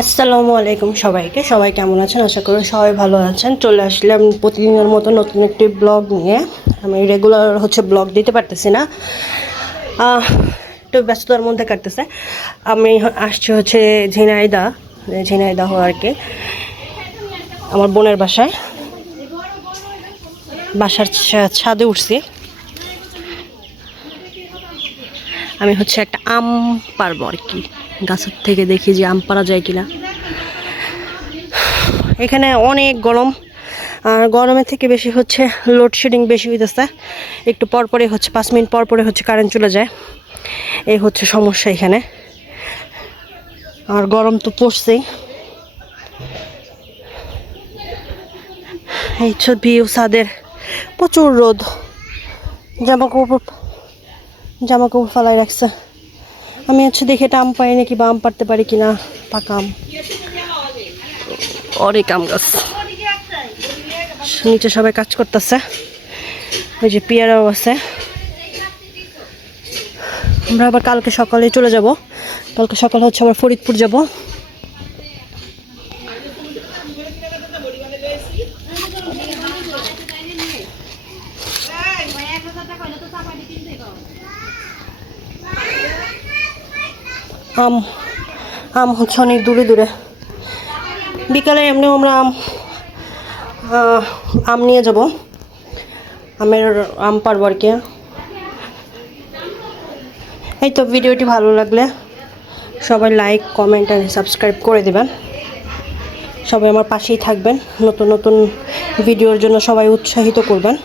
আসসালামু আলাইকুম সবাইকে। সবাই কেমন আছেন? আশা করি সবাই ভালো আছেন। চলে আসলাম প্রতিদিনের মতো নতুন একটি ব্লগ নিয়ে। আমি রেগুলার ব্লগ দিতে পারতেছি না, একটু ব্যস্ততার মধ্যে কাটতেছে। আমি আসছি ঝিনাইদহ আর কি, আমার বোনের বাসার ছাদে উঠছি। আমি একটা আম পারবো আর কি, গাছের থেকে দেখি যে আম পারা যায় কিনা। এখানে অনেক গরম, আর গরমের থেকে বেশি লোডশেডিং বেশি হইতেছে। একটু পরপরে 5 মিনিট পরপরে কারেন্ট চলে যায়। এই সমস্যা এখানে। আর গরম তো পড়ছেই। এই ভিউ ছাদের, প্রচুর রোদ। জামা কাপড় ফালাই রাখছে। আমি দেখি এটা আম পাই নাকি, বা আম পারতে পারি কিনা। পাকা আম, অনেক আম গাছ। নিচে সবাই কাজ করতেছে। ওই যে পেয়ারাও আছে। আমরা আবার কালকে সকালে চলে যাব। কালকে সকালে আবার ফরিদপুর যাব। আম আম অনেক দূরে দূরে। বিকালে এমনিও আমরা আম নিয়ে যাব। আম পারবো আর কি। এই তো, ভিডিওটি ভালো লাগলে সবাই লাইক, কমেন্ট আর সাবস্ক্রাইব করে দেবেন। সবাই আমার পাশেই থাকবেন। নতুন নতুন ভিডিওর জন্য সবাই উৎসাহিত করবেন।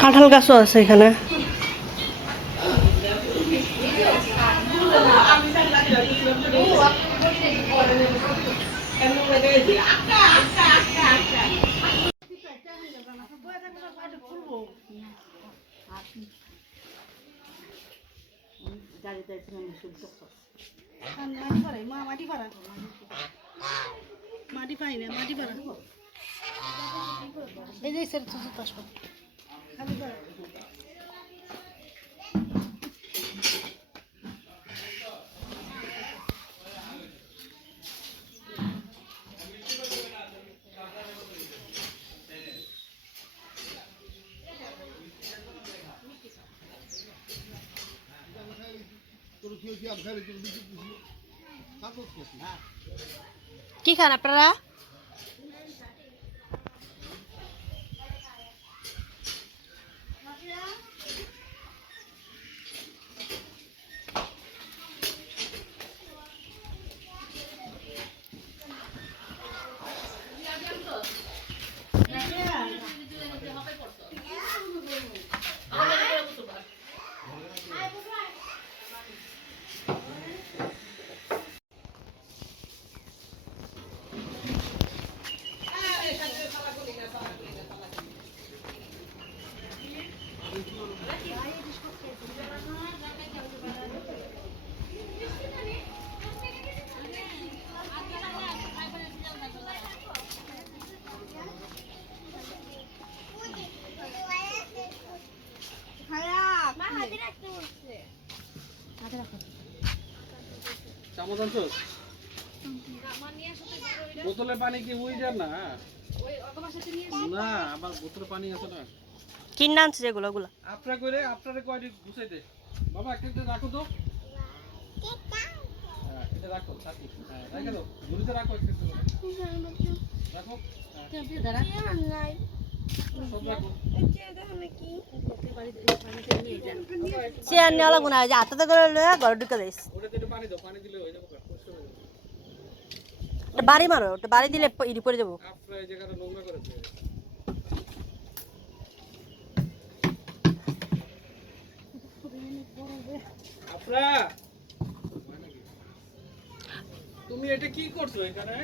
কাঁঠাল গাছও আছে এখানে। কি খান আপনারা? বোতলে পানি কি উইজার না? না, আমার বোতলে পানি আছে না। কিনে আনছে যেগুলো আপনারে কয়টি গুছাই দে বাবা, একটা রাখো তো। এটা রাখো, রাখো। হ্যাঁ, রেখে দাও। ঝুড়িতে রাখো একটা। রাখো। সব রাখো। চেয়ার নেওয়া লাগবো না, হাতে করে লয়ে ঘরে ঢুকে দিস। ওটাতে একটু পানি দাও, পানি দিলে হয়ে যাবে। বাড়ি মারো, ওটা বাড়ি দিলে ইডি পড়ে যাবো। আপনারা এই জায়গাটা নোংরা করেছে। আপনারা তুমি এটা কি করছো এখানে?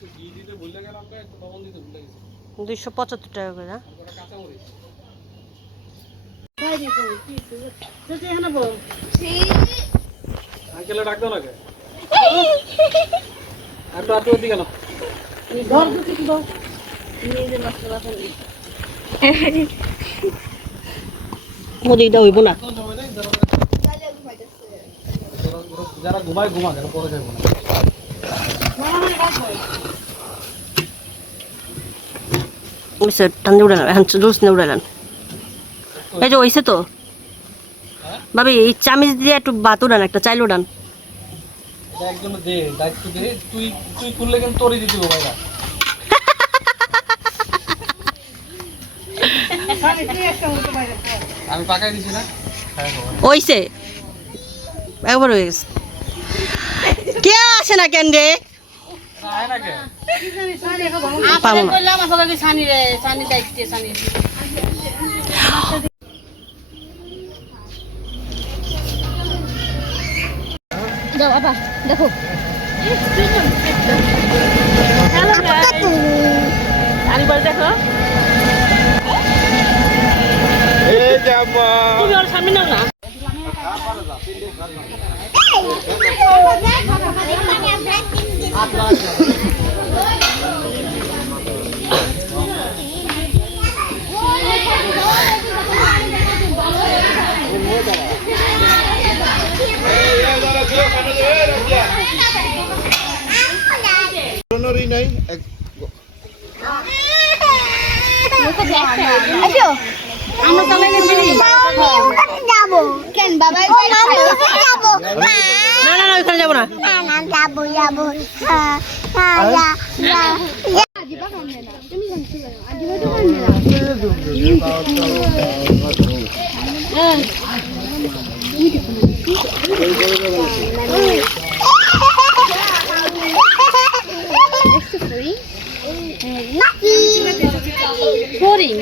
তো ঘি দিতে ভুলে গেলাম, একটু লবণ দিতে ভুলে গেছি। 275 টাকা করে। কাঁচা মরিচ আঙ্কেলে ডাক দাও নাকি? একটু ওদিকে কেন? ওদিকটা হইব না। যারা ঘুমায় ঘুমা যারা পরে যাবো না। ওইসে টান দিয়ে উড়ালাম, এখন জোস নিয়ে উড়ালাম। এই যে ওইসে তো ভাবি, এই চামিচ দিয়ে একটু ভাত উড়ান, একটা চাইল উড়ান। এটা একজন দে, দায়িত্ব দে, তুই তুই করলে কিন্তু তোরই দিতে হবে ভাইরা। আমি পাকাই দিছি না। হ্যাঁ বাবা। ওইসে একবার হয়ে গেছে। কে আসে না কেন রে? আয় না কে? পাবো না। যাও আবার দেখো আরেকবার দেখো। এই জামা। তুমি ওর সামনে নাও না। কোনোরই নাই আসো আমরা চলে গেছি যাবো কেন বাবা যাবো না না না, ওইখানে যাবো না। না যাবো যাবো Boring.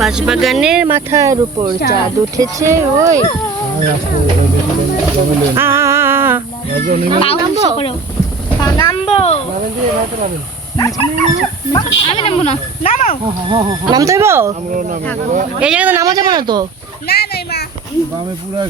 বাঁশবাগানের মাথার উপর চাঁদ উঠেছে ওই নামতে হইব? এই জায়গাতে নামা যাবে না তো। আমি পুরা